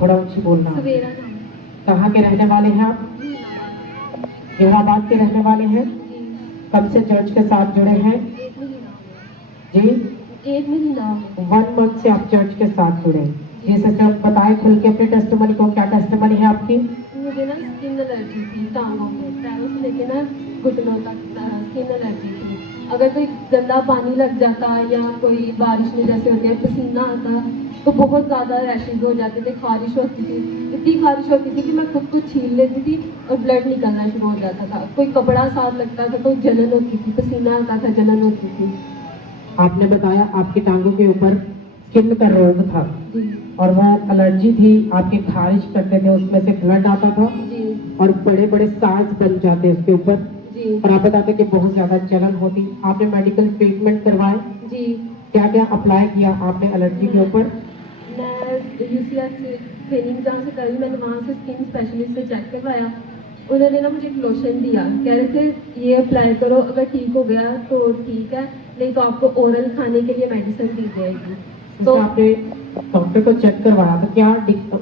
थोड़ा ऊंची बोलना। सवेरा नाम। कहाँ के रहने वाले हैं आप? इलाहाबाद के रहने वाले हैं। जी। कब से चर्च के साथ जुड़े हैं? 1 महीना हो गया। जी 1 महीना हो गया। 1 मंथ से आप चर्च के साथ जुड़े। जी। जी सिस्टर बताएं खुल के अपने टेस्टिमनी को, क्या टेस्टिमनी है आपकी? मुझे ना स्किन एलर्जी थी टांगों में, पैरों से लेके ना घुटनों तक स्किन एलर्जी थी। अगर कोई गंदा पानी लग जाता या कोई बारिश में जैसे होती है पसीना आता तो बहुत ज़्यादा रैशेज हो जाते थे, खारिश होती थी, इतनी खारिश होती थी कि मैं खुद को छील लेती थी और ब्लड निकलना शुरू हो जाता था। कोई कपड़ा साफ लगता था तो जलन होती थी, पसीना आता था, जलन होती थी। आपने बताया आपकी टांगों के ऊपर स्किन का रोग था जी। और वो एलर्जी थी, आपके खारिश करते थे, उसमें से ब्लड आता था जी। और बड़े बड़े साल्स बन जाते उसके ऊपर। जी। और आप बताते कि बहुत ज्यादा जलन होती। आपने मेडिकल ट्रीटमेंट करवाए? जी। क्या क्या अप्लाई किया आपने एलर्जी के ऊपर? मैं यूसीएस से ट्रेनिंग जहाँ से करी मैंने वहाँ से स्किन स्पेशलिस्ट से चेक करवाया। उन्होंने ना मुझे एक लोशन दिया, कह रहे थे ये अप्लाई करो, अगर ठीक हो गया तो ठीक है, नहीं तो आपको ओरल खाने के लिए मेडिसिन दी जाएगी। तो आपने डॉक्टर को चेक करवाया तो क्या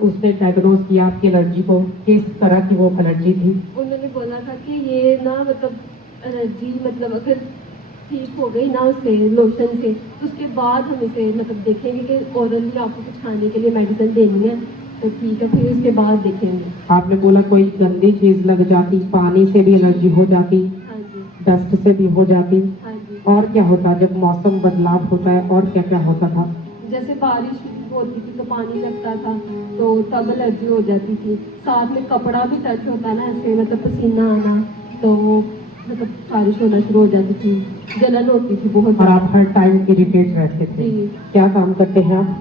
उसने डायग्नोज किया आपकी एलर्जी को, किस तरह की वो एलर्जी थी? उन्होंने बोला था कि ये ना मतलब एलर्जी मतलब अगर ठीक हो गई ना उससे लोशन से तो उसके बाद हम इसे मतलब देखेंगे कि ओरली आपको कुछ खाने के लिए मेडिसिन देनी है तो ठीक है, फिर उसके बाद देखेंगे। आपने बोला कोई गंदी चीज लग जाती, पानी से भी एलर्जी हो जाती, हाँ जी। डस्ट से भी हो जाती, हाँ जी। और क्या होता जब मौसम बदलाव होता है, और क्या क्या होता था? जैसे बारिश होती थी तो पानी लगता था तो तब एलर्जी हो जाती थी। साथ में कपड़ा भी टच होता ना ऐसे मतलब पसीना आना तो वो मतलब खारिश होना शुरू हो जाती थी, जलन होती थी बहुत। और आप हर टाइम इरिटेट रहते थे। जी। क्या काम करते हैं आप?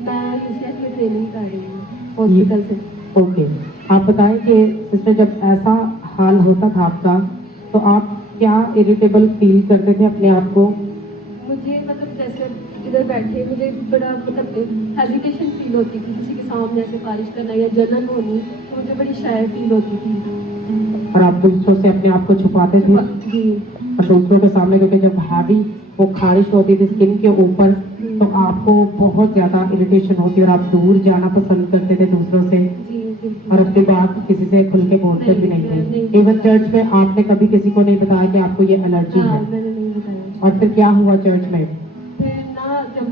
मैं यूसीएस में ट्रेनिंग कर रही हूँ हॉस्पिटल से। ओके। आप बताएं कि सिस्टर जब ऐसा हाल होता था आपका तो आप क्या इरिटेबल फील करते थे अपने आप को? मुझे मतलब जैसे इधर बैठे मुझे बड़ा मतलब हेजिटेशन फील होती थी, किसी के सामने ऐसे बारिश करना या जलन होनी तो मुझे बड़ी शाय फील होती थी। और आप दूसरों से अपने आप को छुपाते थे? जी। और दूसरों के सामने, क्योंकि जब हैवी वो खारिश होती थी स्किन के ऊपर तो आपको बहुत ज्यादा इरिटेशन होती और आप दूर जाना पसंद करते थे दूसरों से। जी। और अपनी बात किसी से खुल के बोलते भी नहीं थे। इवन चर्च में आपने कभी किसी को नहीं बताया कि आपको ये एलर्जी है? मैंने नहीं बताया। और फिर क्या हुआ चर्च में? फिर ना जब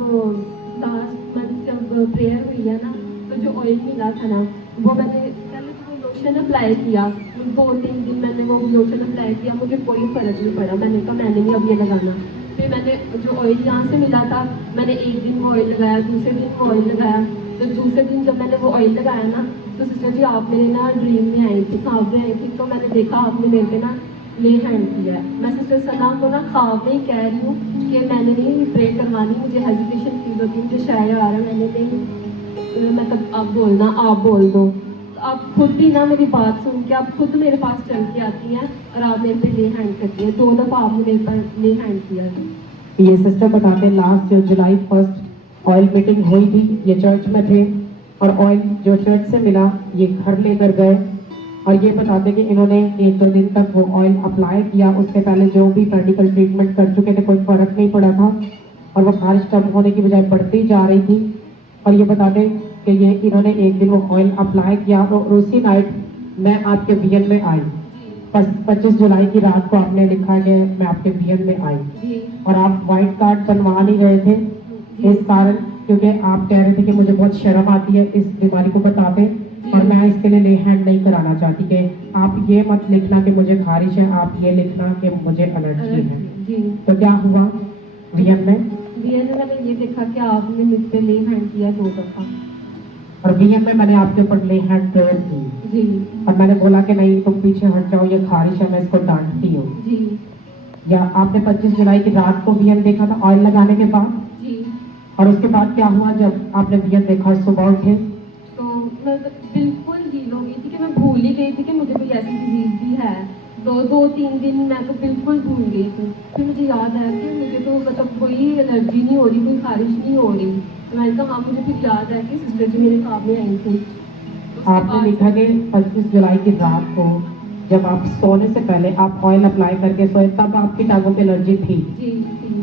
लास्ट मंथ जब प्रेयर हुई है ना तो जो ऑयल मिला था ना वो मैंने पहले तो वो लोशन अप्लाई किया, 2-3 दिन मैंने वो लोशन अप्लाई किया, मुझे कोई फर्क नहीं पड़ा। मैंने कहा मैंने नहीं अब ये लगाना। फिर मैंने जो ऑयल यहाँ से मिला था मैंने एक दिन वो ऑयल लगाया, दूसरे दिन वो ऑयल लगाया। तो दूसरे दिन जब मैंने वो ऑयल लगाया ना तो सिस्टर जी आप मेरे ना ड्रीम में आई थी, ख्वाब में आई थी, तो मैंने देखा आपने मेरे पे ना ले हैंड किया है। मैं सिस्टर सना को ना ख्वाब में ही कह रही हूँ कि मैंने नहीं प्रे करवानी, मुझे हेजिटेशन फील होती है, मुझे शायद आ रहा है, मैंने नहीं मतलब आप बोलना, आप बोल दो। तो आप खुद भी ना मेरी बात सुन के आप खुद मेरे पास चल के आती हैं और आप मेरे पे ले हैंड करती हैं। 2 दफ़ा आपने मेरे पर ले हैंड किया था। ये सिस्टर बताते लास्ट जो जुलाई 1 ऑयल मीटिंग हुई थी, ये चर्च में थे और ऑयल जो चर्च से मिला ये घर लेकर गए और ये बताते कि इन्होंने 1-2 दिन तक वो ऑयल अप्लाई किया। उससे पहले जो भी मेडिकल ट्रीटमेंट कर चुके थे कोई फर्क नहीं पड़ा था और वो खारिश कम होने की बजाय बढ़ती जा रही थी। और ये बताते कि ये इन्होंने एक दिन वो ऑयल अप्लाई किया और उसी नाइट मैं आपके वीएन में आई। 25 जुलाई की रात को आपने लिखा कि मैं आपके वीएन में आई और आप व्हाइट कार्ड बनवा नहीं रहे थे इस कारण, क्योंकि आप कह रहे थे कि मुझे बहुत शर्म आती है इस बीमारी को बताते और मैं इसके लिए ले हैंड नहीं कराना चाहती कि आप ये मत लिखना कि मुझे खारिश है, आप ये लिखना कि मुझे एलर्जी है। तो क्या हुआ वीएन में? वीएन में मैंने ये देखा कि आपने मुझ पे ले हैंड किया 2 दफ़ा और वीएन में मैंने आपके ऊपर ले हैंड प्रेयर की जी। और मैंने बोला कि नहीं तुम पीछे हट जाओ, ये खारिश है, मैं इसको डांटती हूँ जी। या आपने 25 जुलाई की रात को वीएन देखा था ऑयल लगाने के बाद जी। और उसके बाद क्या हुआ जब आपने वीएन देखा सुबह उठे? तो मैं बिल्कुल हील हो गई थी कि मैं भूल ही गई थी कि मुझे कोई ऐसी डिजीज भी है। 2-3 दिन मैं तो बिल्कुल भूल गई थी। फिर मुझे याद आया कि मुझे तो मतलब कोई एलर्जी नहीं हो रही, कोई खारिश नहीं हो रही। तो मैंने कहा हाँ, मुझे फिर याद आया कि सिस्टर जी मेरे ख्वाब में आई थी। आपने लिखा कि 25 जुलाई की रात को जब आप सोने से पहले आप ऑयल अप्लाई करके सोए तब आपकी टांगों पे एलर्जी थी। जी।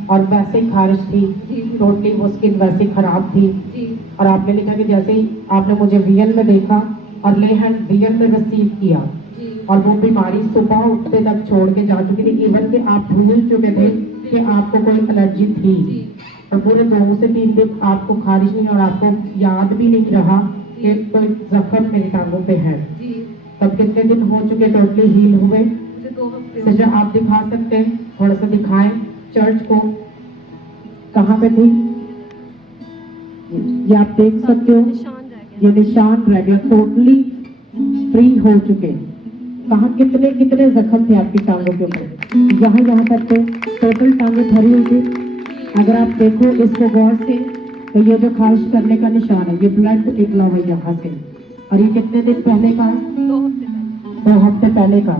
और वैसे ही खारिश थी, जी टोटली वो स्किन वैसे ही खराब थी। जी और आपने लिखा कि जैसे ही आपने मुझे वीएल में देखा और ले हैंड वीएल में रिसीव किया जी और वो बीमारी सुबह उठते तक छोड़ के जा चुकी थी, इवन कि आप भूल चुके थे कि आपको कोई एलर्जी थी। जी और पूरे 2 से 3 दिन आपको खारिश नहीं और आपको याद भी नहीं रहा कि कोई जख्म मेरी टांगों पे है। जी तब कितने दिन हो चुके टोटली हील हुए? मुझे 2 हफ्ते हो सजा आप दिखा सकते हैं, थोड़ा सा दिखाएं चर्च को, कहाँ पे थी ये आप देख सकते हो, निशान रह गया। ये निशान रह गया, टोटली फ्री हो चुके। कहाँ कितने कितने जख्म थे आपकी टांगों के ऊपर? यहाँ तक तो टोटल टांगें भरी हुई थी। अगर आप देखो इसको गौर से तो ये जो खारिश करने का निशान है, ये ब्लड निकला हुआ है यहाँ से, और ये कितने दिन पहले का है? 2 हफ्ते पहले। 2 हफ्ते पहले का।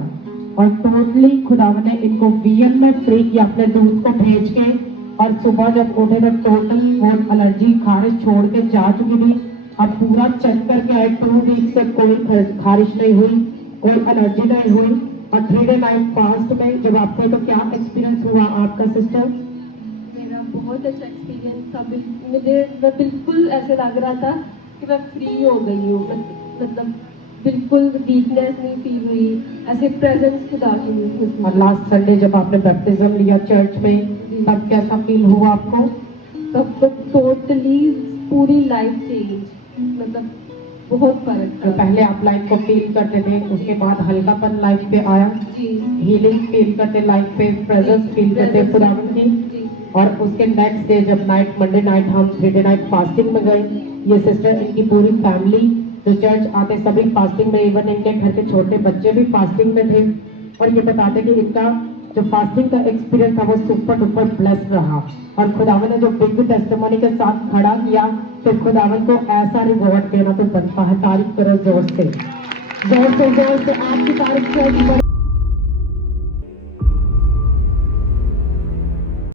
और टोटली खुदावन ने इनको वीएल में फ्री किया अपने दूध को भेज के, और सुबह जब उठे तो टोटल वो एलर्जी खारिश छोड़ के जा चुकी थी। अब पूरा चेक करके आए 2 वीक से कोई खारिश नहीं हुई, कोई एलर्जी नहीं हुई। और 3 डे नाइट फास्ट में जब आपको तो क्या एक्सपीरियंस हुआ आपका सिस्टर? मेरा बहुत अच्छा एक्सपीरियंस था। मैं बिल्कुल ऐसे लग रहा था कि मैं फ्री हो गई हूँ। मतलब बिल्कुल वीकनेस नहीं फील हुई, ऐसे प्रेजेंस खुदा की हुई उसमें। और लास्ट संडे जब आपने बैप्टिज्म लिया चर्च में, तब कैसा फील हुआ आपको? तब तो टोटली पूरी लाइफ चेंज, मतलब बहुत फर्क तो था। पहले आप लाइफ को फील करते थे, उसके बाद हल्कापन लाइफ पे आया, जी हीलिंग फील करते लाइफ पे, प्रेजेंस फील करते खुदावन की। जी और उसके नेक्स्ट डे जब नाइट मंडे नाइट हम 3 डे नाइट फास्टिंग में गए, ये सिस्टर इनकी पूरी फैमिली जो चर्च आते सभी फास्टिंग में, इवन इनके घर के छोटे बच्चे भी फास्टिंग में थे। और ये बताते कि इनका जो फास्टिंग का एक्सपीरियंस था वो सुपर डुपर ब्लेस्ड रहा। और खुदावन ने जो बिग टेस्टिमनी के साथ खड़ा किया, तो खुदावन को ऐसा रिवॉर्ड देना तो बनता है। तारीफ करो जोर से, जोर से, जोर से आपकी तारीफ करो।